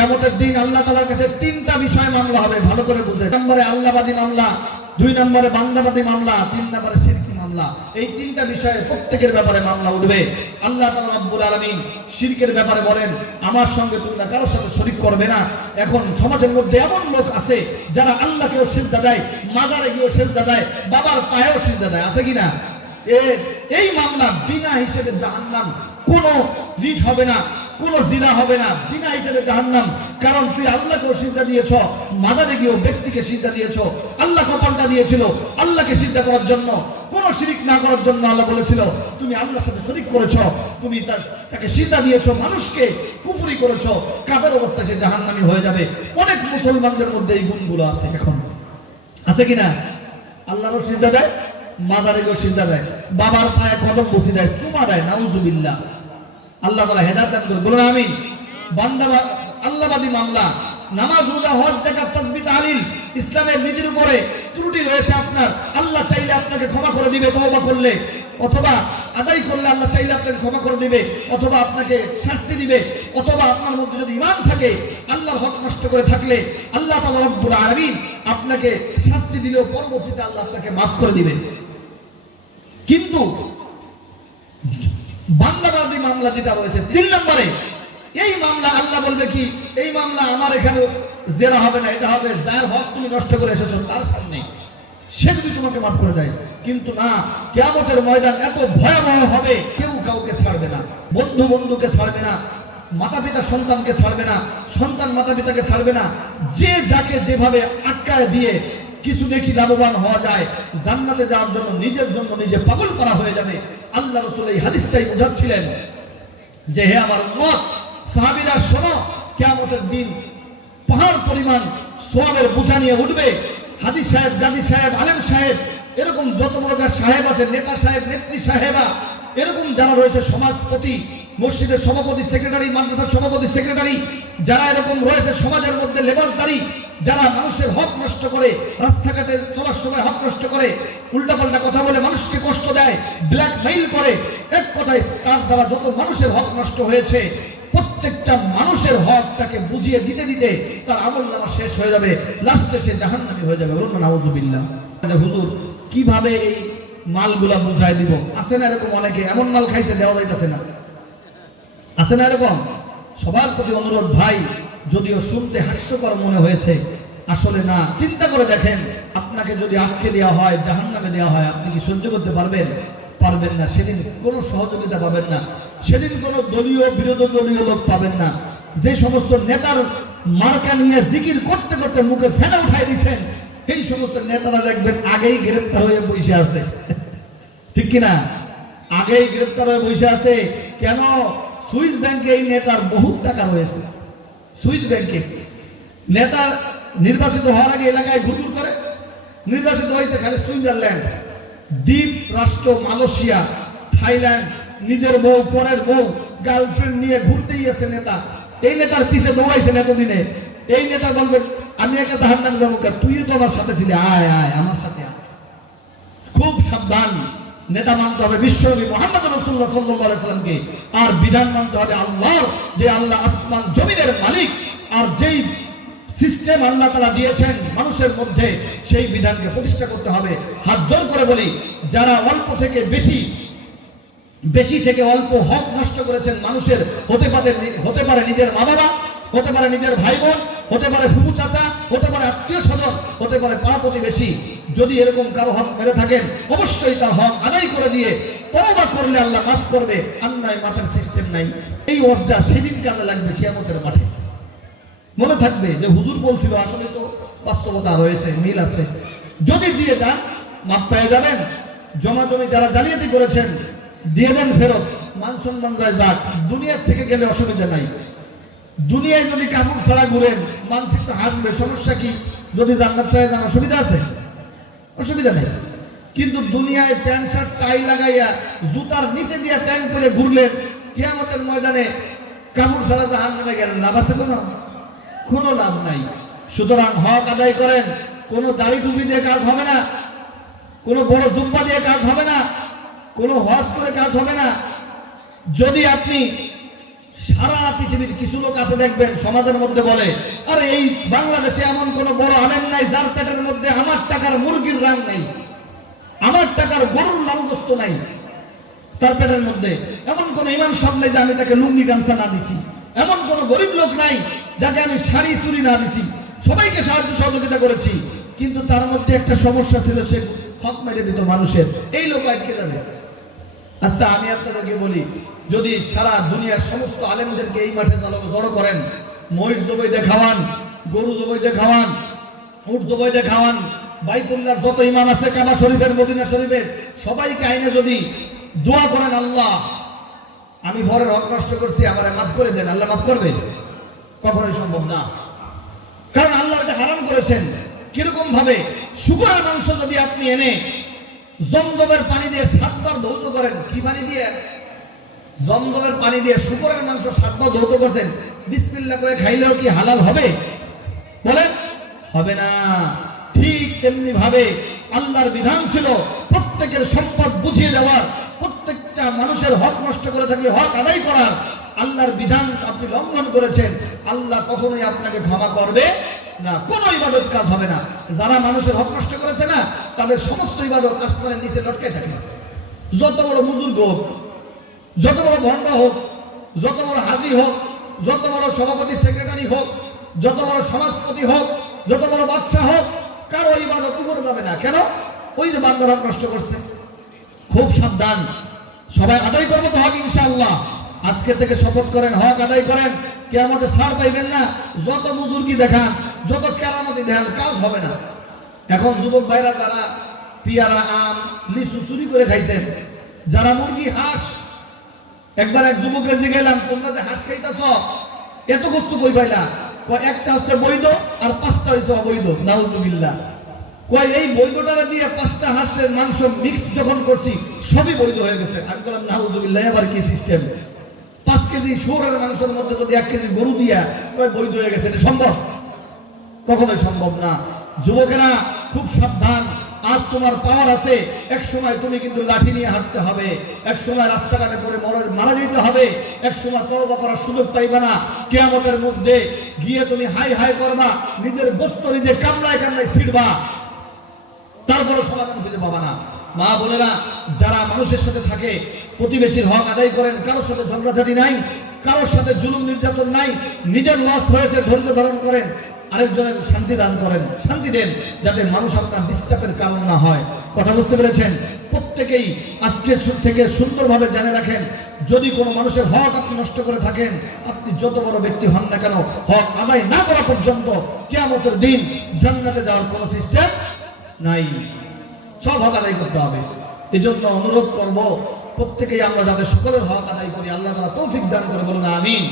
কেমতের দিন আল্লাহ তালার কাছে তিনটা বিষয় মামলা হবে, ভালো করে বুঝতে নম্বরে আল্লাহবাদী মামলা, দুই নম্বরে বান্দাবাদী মামলা, তিন নম্বরে শিরকি মামলা। এই তিনটা বিষয়ে প্রত্যেকের ব্যাপারে মামলা উঠবে। আল্লাহ তালা রাব্বুল আলামিন শিরকের ব্যাপারে বলেন, আমার সঙ্গে তোমরা কারোর সাথে শরিক করবে না। এখন সমাজের মধ্যে এমন লোক আছে, যারা আল্লাহকেও সিদ্ধা দেয়, মাজারে গিয়েও সিদ্ধা দেয়, বাবার পায়েও সিদ্ধা দেয়। আছে কিনা এই মামলা বিনা হিসেবে জাহান্নাম কোন রিট হবে না, কোন জিনা হবে না। বিনা হিসেবে জাহান্নাম। কারণ তুই আল্লাহকে সিদ্ধা দিয়েছ মাদারে গিয়েও ব্যক্তিকে সিদ্ধা দিয়েছ। আল্লাহ কপালটা দিয়েছিল, আল্লাহকে সিদ্ধা করার জন্য। কোন শিরিক না করার জন্য আল্লাহ বলেছিল, তুমি আল্লাহর সাথে শরিক করেছ, তুমি তাকে সিদ্ধা দিয়েছ, মানুষকে কুপুরি করেছ কাপের অবস্থায় সে জাহান্নামী হয়ে যাবে। অনেক মুসলমানদের মধ্যে এই গুণগুলো আছে এখন। আছে কিনা? আল্লাহরও সিদ্ধা দেয় মাদারেরও সিদ্ধা দেয়। বাবার পায়ে কদম বসি দেয়, চুমা দেয়, নাউজুবিল্লাহ। আল্লাহ তালা করে বলুন আমি বান্দা আল্লাহবাদী মামলা, নামাজ রোজা, হজ জাকাত তাসবিহ, তাহলিল, ইসলামের নিজের উপরে ত্রুটি রয়েছে আপনার। আল্লাহ চাইলে আপনাকে ক্ষমা করে দিবে, তওবা করলে। অথবা আদায় করলে আল্লাহ চাইলে আপনাকে ক্ষমা করে দিবে, অথবা আপনাকে শাস্তি দিবে, অথবা আপনার মধ্যে যদি ইমান থাকে, আল্লাহর হক নষ্ট করে থাকলে আল্লাহ তাআলা রব্বুল আলামিন আপনাকে শাস্তি দিলেও পরবর্তীতে আল্লাহ আপনাকে মাফ করে দিবেন। কিন্তু বান্দাবাদী মামলা যেটা রয়েছে, তিন নম্বরে, এই মামলা আল্লাহ বলবে কি, এই মামলা আমার এখানে জেরা হবে না, এটা হবে যার হক তুমি নষ্ট করে এসেছ, তার সামনে। সে যদি তোমাকে মাফ করে দেয়, কিন্তু না, কেয়ামতের ময়দান এত ভয়াবহ হবে, কেউ কাউকে ছাড়বে না বন্ধু বন্ধুকে ছাড়বে না মাতা পিতা সন্তানকে ছাড়বে না, সন্তান মাতা পিতাকে ছাড়বে না, যে যাকে যেভাবে আটকায় দিয়ে কিছু দেখি লাভবান হওয়া যায়। জান্নাতে যাওয়ার জন্য, নিজের জন্য নিজে পাগল করা হয়ে যাবে। আল্লাহ রসুল এই হাদিসটাই বোঝাচ্ছিলেন যে, হে আমার মত সাহাবিরা শোনো কেমতের দিন পাহাড় পরিমাণ সোয়াবের বোঝা নিয়ে উঠবে। হাদি সাহেব গাদি সাহেব, আলেম সাহেব, এরকম যত প্রকার সাহেব আছে, নেতা সাহেব, নেত্রী সাহেবা, এরকম যারা রয়েছে সমাজপতি মসজিদের সভাপতি, সেক্রেটারি, মাদ্রাসার সভাপতি, সেক্রেটারি, যারা এরকম রয়েছে সমাজের মধ্যে লেবাসদারি যারা মানুষের হক নষ্ট করে, রাস্তাঘাটে চলার সময় হক নষ্ট করে, উল্টাপাল্টা কথা বলে মানুষকে কষ্ট দেয় ব্ল্যাকমেইল করে, এক কথায় তার দ্বারা যত মানুষের হক নষ্ট হয়েছে, প্রত্যেকটা মানুষের হক তাকে বুঝিয়ে দিতে দিতে তার আমল নামা শেষ হয়ে যাবে লাস্টে সে জাহান্নামী হয়ে যাবে। বলুন নাউজুবিল্লাহ। হুজুর, কীভাবে এই মালগুলা বুঝাই দিব? আছে না এরকম অনেকে? এমন মাল খাইছে, দেওয়া যাইতেছে না। আছে না এরকম? সবার প্রতি অনুরোধ, ভাই, যদিও শুনতে হাস্যকর মনে হয়েছে, আসলে না। চিন্তা করে দেখেন, আপনাকে যদি আটকে দেওয়া হয়, জাহান্নামে দেওয়া হয়, আপনি কি সহ্য করতে পারবেন? পারবেন না। সেদিন কোনো সহযোগিতা পাবেন না। সেদিন কোনো দলীয় বিরোধী দলীয় লোক পাবেন না। যে সমস্ত নেতার মার্কা নিয়ে জিকির করতে করতে মুখে ফেনা উঠাই দিচ্ছেন এই সমস্ত নেতারা দেখবেন আগেই গ্রেপ্তার হয়ে বসে আছে। ঠিক কিনা? আগেই গ্রেপ্তার হয়ে বসে আছে। কেন? সুইস ব্যাংকে এই নেতার বহু টাকা রয়েছে। সুইস ব্যাংকে। নেতা নির্বাচিত হওয়ার আগে এলাকায় ঘুরঘুর করে। নির্বাচিত হয়েছে খালি সুইজারল্যান্ড, দ্বীপ রাষ্ট্র মালয়েশিয়া, থাইল্যান্ড, নিজের বউ, পরের বউ, গার্লফ্রেন্ড নিয়ে ঘুরতেই আছে নেতা। এই নেতার পিছে দৌড়াইছেন এতদিনে এই নেতা বলবেন আমি একা তাহার নাম কে? তুইও তো আমার সাথে ছিলি। আয় আয়, আমার সাথে আয়। খুব সাবধান। নেতা মানতে হবে বিশ্বনবী মোহাম্মদ রসুল্লাহ সাল্লাহ সাল্লামকে আর বিধান মানতে হবে আল্লাহর, যে আল্লাহ আসমান জমিনের মালিক। আর যেই সিস্টেম আল্লাহ তারা দিয়েছেন মানুষের মধ্যে, সেই বিধানকে প্রতিষ্ঠা করতে হবে। হাত জোর করে বলি, যারা অল্প থেকে বেশি বেশি থেকে অল্প হক নষ্ট করেছেন মানুষের, হতে পারে হতে পারে নিজের মা বাবা হতে পারে নিজের ভাই বোন হতে পারে ফুফু চাচা, হতে পারে আত্মীয় স্বজন, হতে পারে পাড়া প্রতিবেশী। যদি এরকম কারও হক মেরে থাকেন, অবশ্যই তার হক আদায় করে দিয়ে তওবা করলে আল্লাহ মাফ করবে। অন্যায় মাফের সিস্টেম নাই। এই ওয়াজটা সেদিন কাজে লাগবে কিয়ামতের মাঠে। মনে থাকবে যে হুজুর বলছিল, আসলে তো বাস্তবতা রয়েছে মিল আছে। যদি দিয়ে যান, মাপ পেয়ে যাবেন। জমা জমি যারা জালিয়াতি করেছেন, দিয়ে দেন ফেরত। মান সম্মান যায় যাক, দুনিয়ার থেকে গেলে অসুবিধা নাই। দুনিয়ায় যদি কাপড় ছাড়া ঘুরেন, মানুষ একটু হাসবে। সমস্যা কি? যদি জান্নাত পেয়ে যান, অসুবিধা আছে? অসুবিধা নেই। কিন্তু দুনিয়ায় প্যান্ট শার্ট, টাই লাগাইয়া, জুতার নিচে দিয়ে প্যান্ট করে ঘুরলেন, কিয়ামতের ময়দানে কাপড় ছাড়া জাহান নামে গেলেন। লাভ আছে কোনো? কোনো লাভ নাই। সুতরাং হক আদায় করেন। কোনো দাড়ি টুপি দিয়ে কাজ হবে না। কোনো বড় জুম্পা দিয়ে কাজ হবে না। কোনো হজ করে কাজ হবে না। যদি আপনি সারা পৃথিবীর কিছু লোক আছে, দেখবেন, সমাজের মধ্যে বলে, আরে, এই বাংলাদেশে এমন কোন বড় আলেম নাই, যার পেটের মধ্যে আমার টাকার মুরগির রান নাই, আমার টাকার গরুর লালগ্রস্ত নাই, তার পেটের মধ্যে এমন কোন ইমাম সব নেই যে আমি তাকে লুঙ্গি, গামছা না দিছি, এমন কোন গরিব লোক নাই যাকে আমি শাড়ি চুরি না দিছি। সবাইকে সাহায্য সহযোগিতা করেছি, কিন্তু তার মধ্যে একটা সমস্যা ছিল সে হক মেরে দিত মানুষের। এই লোক আটকে যাবে। আচ্ছা আমি আপনাদেরকে বলি, যদি সারা দুনিয়ার সমস্ত আলেমদেরকে এই মাঠে জড়ো- করেন, মহিষ জবৈতে খাওয়ান, গরু জবৈতে খাওয়ান, উট জবৈতে খাওয়ান বাইতুল্লার যত ইমাম আছে, কাবা শরীফের, মদিনা শরীফের, সবাইকে আইনে যদি দোয়া করেন আল্লাহ, আমি ঘরের হক নষ্ট করছি, আমার মাফ করে দেন, আল্লাহ মাফ করবে? কখনোই সম্ভব না। কারণ আল্লাহ এটা হারাম করেছেন। কীরকম ভাবে শুকরের মাংস যদি আপনি এনে জমজমের পানি দিয়ে সাতবার ধৌত করেন। কি পানি দিয়ে? জমজমের পানি দিয়ে শুকরের মাংস সাতবার ধৌত করতেন। বিসমিল্লা করে খাইলেও কি হালাল হবে? বলেন, হবে না। ঠিক তেমনি ভাবে আল্লাহর বিধান ছিল প্রত্যেকের সম্পদ বুঝিয়ে দেওয়ার, প্রত্যেকটা মানুষের হক নষ্ট করে থাকলে হক আদায় করার আল্লাহর বিধান আপনি লঙ্ঘন করেছেন। আল্লাহ কখনোই আপনাকে ক্ষমা করবে না। কোনো ইবাদত কাজ হবে না। যারা মানুষের হক নষ্ট করেছে না, তাদের সমস্ত ইবাদত আসমানের নিচে লটকে থাকে। যত বড় মুজুর হোক, যত বড় ভণ্ডা হোক, যত বড় হাজি হোক, যত বড় সভাপতি, সেক্রেটারি হোক, যত বড় সমাজপতি হোক, যত বড় বাদশা হোক, কারও ইবাদত উপরে যাবে না। কেন? ওই যে বান্দার হক নষ্ট করছে। খুব সাবধান। সবাই আদায় করব তো হক ইনশাআল্লাহ। আজকে থেকে শপথ করেন, হক আদায় করেন। কে আমাদের ছাড় পাইবেন না। যত মুজুরকি দেখান, যত কেরামতি দেখান, কাজ হবে না। এখন যুবক ভাইরা যারা পিয়ারা, আম, লিচু চুরি করে খাইছেন, যারা মুরগি, হাঁস, একবার এক যুবকরে জিগাইলাম, তোমরা যে হাঁস খাইতেছ, এত বস্তু কই পাইলা? কয়, একটা হচ্ছে বৈধ আর পাঁচটা হচ্ছে অবৈধ। নাউজুবিল্লাহ। কয়, এই বৈধটারে দিয়ে পাঁচটা হাঁসের মাংস মিক্স যখন করছি, সবই বৈধ হয়ে গেছে। আমি বললাম, নাউজুবিল্লাহ, এবার কি সিস্টেম কেজি শুয়োরের মাংসের মধ্যে যদি এক কেজি গরু দিয়া কয় বৈধ হয়ে গেছে, এটা সম্ভব? কখনোই সম্ভব না। যুবকেরা, খুব সাবধান। আজ তোমার পাওয়ার আছে। এক সময় তুমি কিন্তু লাঠি নিয়ে হাঁটতে হবে। এক সময় রাস্তাঘাটে পড়ে মরা- যেতে হবে। এক সময় তওবা করার সুযোগ পাইবা না। কেয়ামতের মধ্যে গিয়ে তুমি হাই হাই করবা। নিজের বস্তু নিজে কামড়ায় কামড়ায় ছিড়বা। তারপরে সমাধান খুঁজে পাবা না। মা বোনেরা, যারা মানুষের সাথে থাকে প্রতিবেশীর হক আদায় করেন, কারোর সাথে ঝগড়াঝাটি নাই, কারোর সাথে জুলুম নির্যাতন নাই, নিজের লস হয়েছে, ধৈর্য ধারণ করেন, আরেকজনের শান্তি দান করেন, শান্তি দেন, যাতে মানুষ আপনার ডিস্টার্বের কারণ না হয়। কথা বুঝতে পেরেছেন? প্রত্যেকেই আজকে সু- থেকে সুন্দরভাবে জেনে রাখেন, যদি কোনো মানুষের হক আপনি নষ্ট করে থাকেন, আপনি যত বড় ব্যক্তি হন না কেন, হক আদায় না করা পর্যন্ত কেয়ামতের দিন জান্নাতে যাওয়ার কোনো সিস্টেম নাই। সব হক আদায় করতে হবে। এই জন্য অনুরোধ করব প্রত্যেকেই আমরা যাতে সকলের হক আদায় করি আল্লাহ তৌফিক দান করে বলুন আমিন।